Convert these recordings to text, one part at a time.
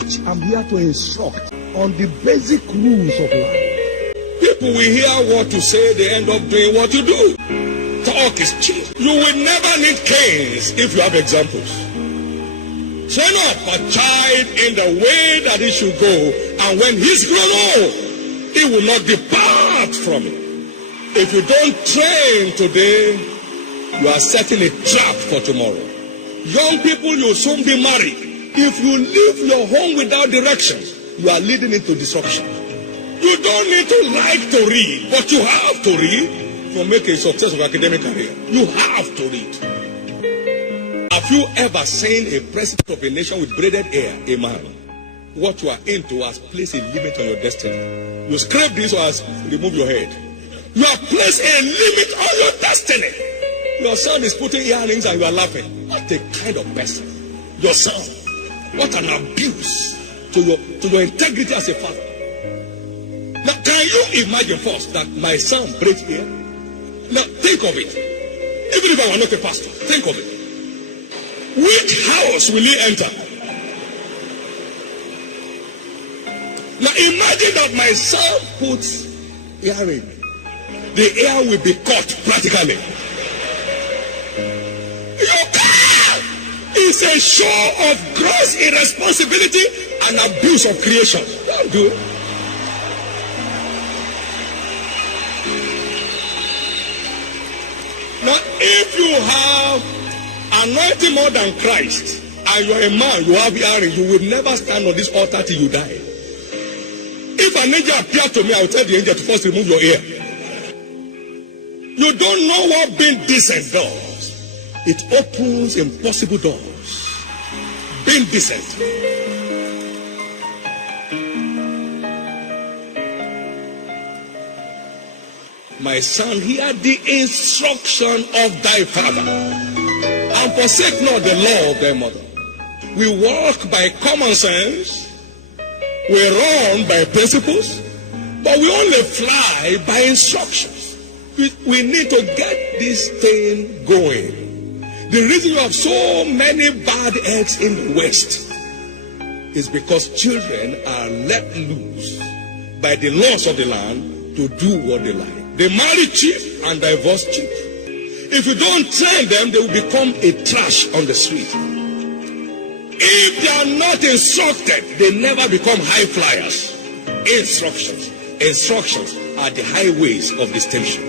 I'm here to instruct on the basic rules of life. People will hear what you say, they end up doing what you do. Talk is cheap. You will never need canes if you have examples. Train up a child in the way that he should go, and when he's grown old, he will not depart from it. If you don't train today, you are setting a trap for tomorrow. Young people, you'll soon be married. If you leave your home without direction, you are leading into disruption. You don't need to like to read, but you have to read to make a successful academic career. You have to read. Have you ever seen a president of a nation with braided hair, a man? What you are into has placed a limit on your destiny. You scrape this or has remove your head. You have placed a limit on your destiny. Your son is putting earrings and you are laughing. What a kind of person. Your son. What an abuse to your integrity as a father. Now, can you imagine first that my son breaks here? Now, think of it. Even if I were not a pastor, think of it. Which house will he enter? Now, imagine that my son puts earring. The hair will be cut practically. Your car is a show of gross irresponsibility and abuse of creation. Don't do it. Now, if you have anointing more than Christ, and you are a man, you have earring, you will never stand on this altar till you die. If an angel appears to me, I will tell the angel to first remove your ear. You don't know what being decent does. It opens impossible doors. Being decent. My son, hear the instruction of thy father, and forsake not the law of thy mother. We walk by common sense, we run by principles, but we only fly by instructions. We need to get this thing going. The reason you have so many bad eggs in the West is because children are let loose by the laws of the land to do what they like. They marry cheap and divorce cheap. If you don't train them, they will become a trash on the street. If they are not instructed, they never become high flyers. Instructions are the highways of distinction.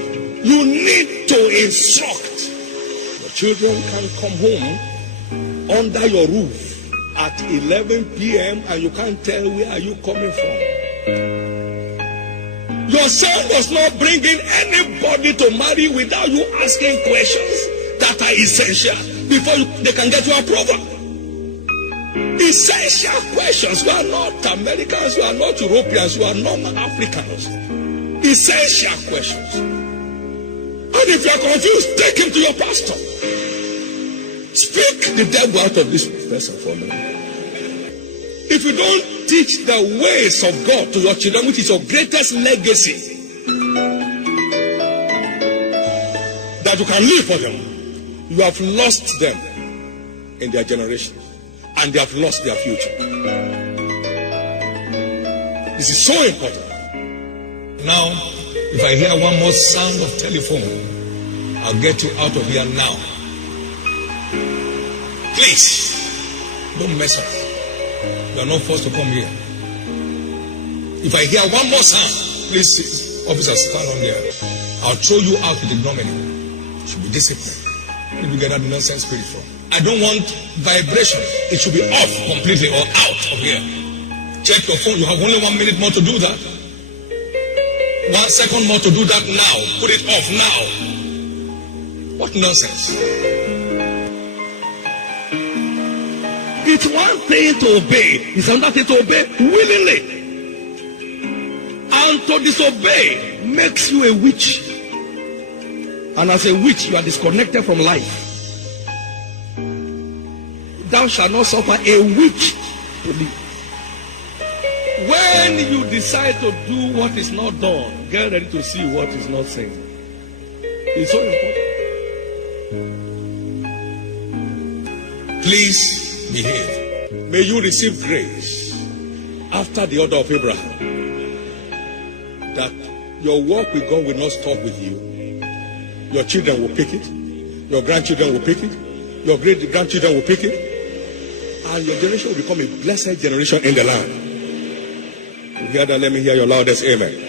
You need to instruct. Your children can come home under your roof at 11 p.m. and you can't tell where are you coming from. Your son was not bringing anybody to marry without you asking questions that are essential before they can get your approval. Essential questions. You are not Americans, you are not Europeans, you are not Africans. Essential questions. And if you are confused, take him to your pastor. Speak the devil out of this person for me. If you don't teach the ways of God to your children, which is your greatest legacy, that you can live for them, you have lost them in their generation, and they have lost their future. This is so important. Now, if I hear one more sound of telephone, I'll get you out of here now. Please, don't mess up. You are not forced to come here. If I hear one more sound, please, officers, stand on there. I'll throw you out with ignominy. You should be disciplined. Where did you get that nonsense spirit from? I don't want vibration. It should be off completely or out of here. Check your phone. You have only 1 minute more to do that. 1 second more to do that now. Put it off now. What nonsense? It's one thing to obey, it's another thing to obey willingly. And to disobey makes you a witch. And as a witch, you are disconnected from life. Thou shalt not suffer a witch to live. When you decide to do what is not done, get ready to see what is not seen. It's so important. Please behave. May you receive grace after the order of Abraham, that your walk with God will not stop with you. Your children will pick it. Your grandchildren will pick it. Your great-grandchildren will pick it. And your generation will become a blessed generation in the land. You hear that? Let me hear your loudest amen.